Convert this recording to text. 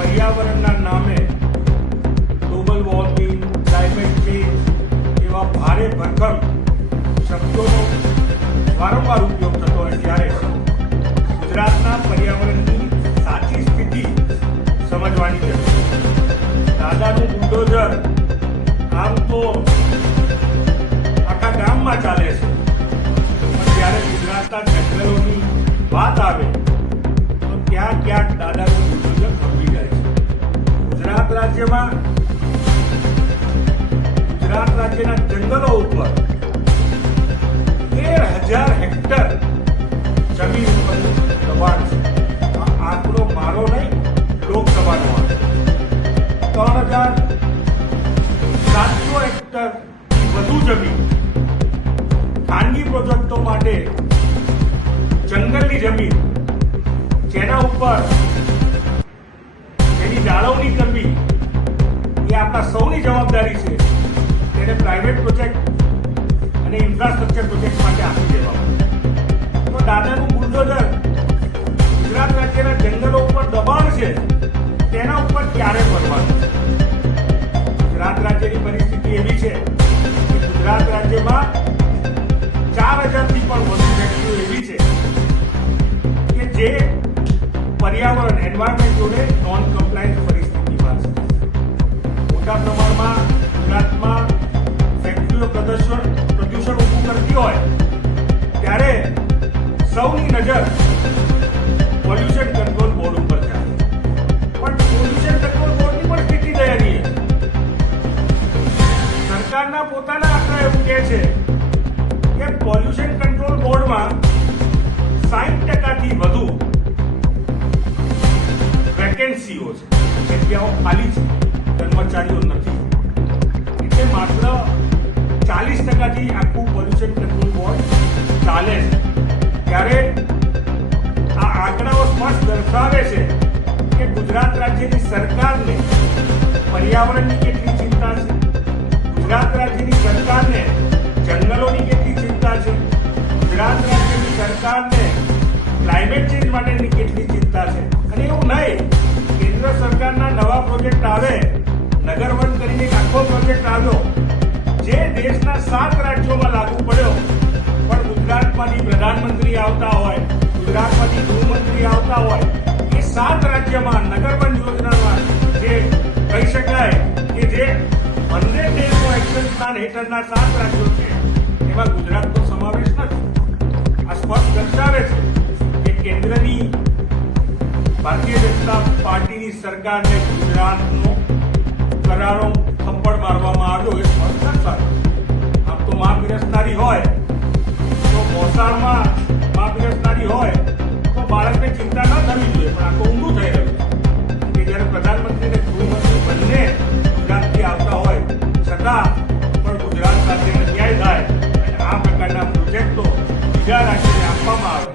પર્યાવરણના નામે global warming, climate change એવા ભારે ભરખમ શબ્દોનો વારંવાર ઉપયોગ થતો હોય ત્યારે ગુજરાતના પર્યાવરણની સાચી સ્થિતિ સમજવાની જરૂર દાદાનું બુલડોઝર આમ તો આખા ગામમાં ચાલે છે. પણ જ્યારે ગુજરાતના જંગલોની ગુજરાત રાજ્યના જંગલો ઉપર તેર હજાર હેક્ટર જમીન ઉપર દબાણ છે. આંકડો મારો નહીં, લોકસભાનો ત્રણ હજાર સાતસો હેક્ટર વધુ જમીન ખાનગી પ્રોજેક્ટો માટે જંગલની જમીન, જેના ઉપર એની જાળવણી કરવી દાદાનું બુલડોઝર ગુજરાત રાજ્યના જંગલો ઉપર દબાણ છે, તેના ઉપર ક્યારે ભરવાનું ગુજરાત રાજ્યની પરિસ્થિતિ એવી છે કે ગુજરાત રાજ્યમાં ચાર હજારથી પણ વધુ ફેક્ટરીઓ એવી છે કે જે પર્યાવરણ એન્વાયરમેન્ટ જોડે નોન કમ્પ્લાયન્ટ સૌની નજર પોલ્યુશન કંટ્રોલ બોર્ડ ઉપર છે. પણ પોલ્યુશન કંટ્રોલ બોર્ડની પણ કેટલી દયનીય છે? સરકારના પોતાના આંકડા એવું કહે છે કે પોલ્યુશન કંટ્રોલ બોર્ડમાં સાઠ ટકાથી વધુ વેકેન્સીઓ છે. જગ્યાઓ ખાલી છે. કર્મચારીઓ નથી. એટલે માત્ર ચાલીસ ટકાથી આખું દર્શાવે છે કે ગુજરાત રાજ્યની સરકારને પર્યાવરણની કેટલી ચિંતા છે? ગુજરાત રાજ્યની સરકારને જંગલોની કેટલી ચિંતા છે? ગુજરાત રાજ્યની સરકારને ક્લાઇમેટ ચેન્જ માટેની કેટલી ચિંતા છે? અને એવું નહીં, કેન્દ્ર સરકારના નવા પ્રોજેક્ટ આવે, નગર વન કરીને એક આખો પ્રોજેક્ટ આવ્યો, જે દેશના સાત રાજ્યોમાં લાગુ પડ્યો. પણ ગુજરાતમાંથી પ્રધાનમંત્રી આવતા હોય ગૃહમંત્રી આવતા હોય, એ સાત રાજ્યમાં નગરવન યોજનામાં જે કહી શકાય કે જે હંડ્રેડ ડેઝનો એક્શન પ્લાન હેઠળના સાત રાજ્યો છે, એમાં ગુજરાતનો સમાવેશ નથી આ સ્પષ્ટ દર્શાવે છે કે કેન્દ્રની ભારતીય જનતા પાર્ટીની સરકારને ગુજરાતનો કરારો થપ્પડ મારવામાં આવ્યો એ સ્પષ્ટ દર્શાવે છે. છતાં પણ ગુજરાત સાથે અન્યાય થાય અને આ પ્રકારના પ્રોજેક્ટો બીજા રાજ્યને આપવામાં આવે.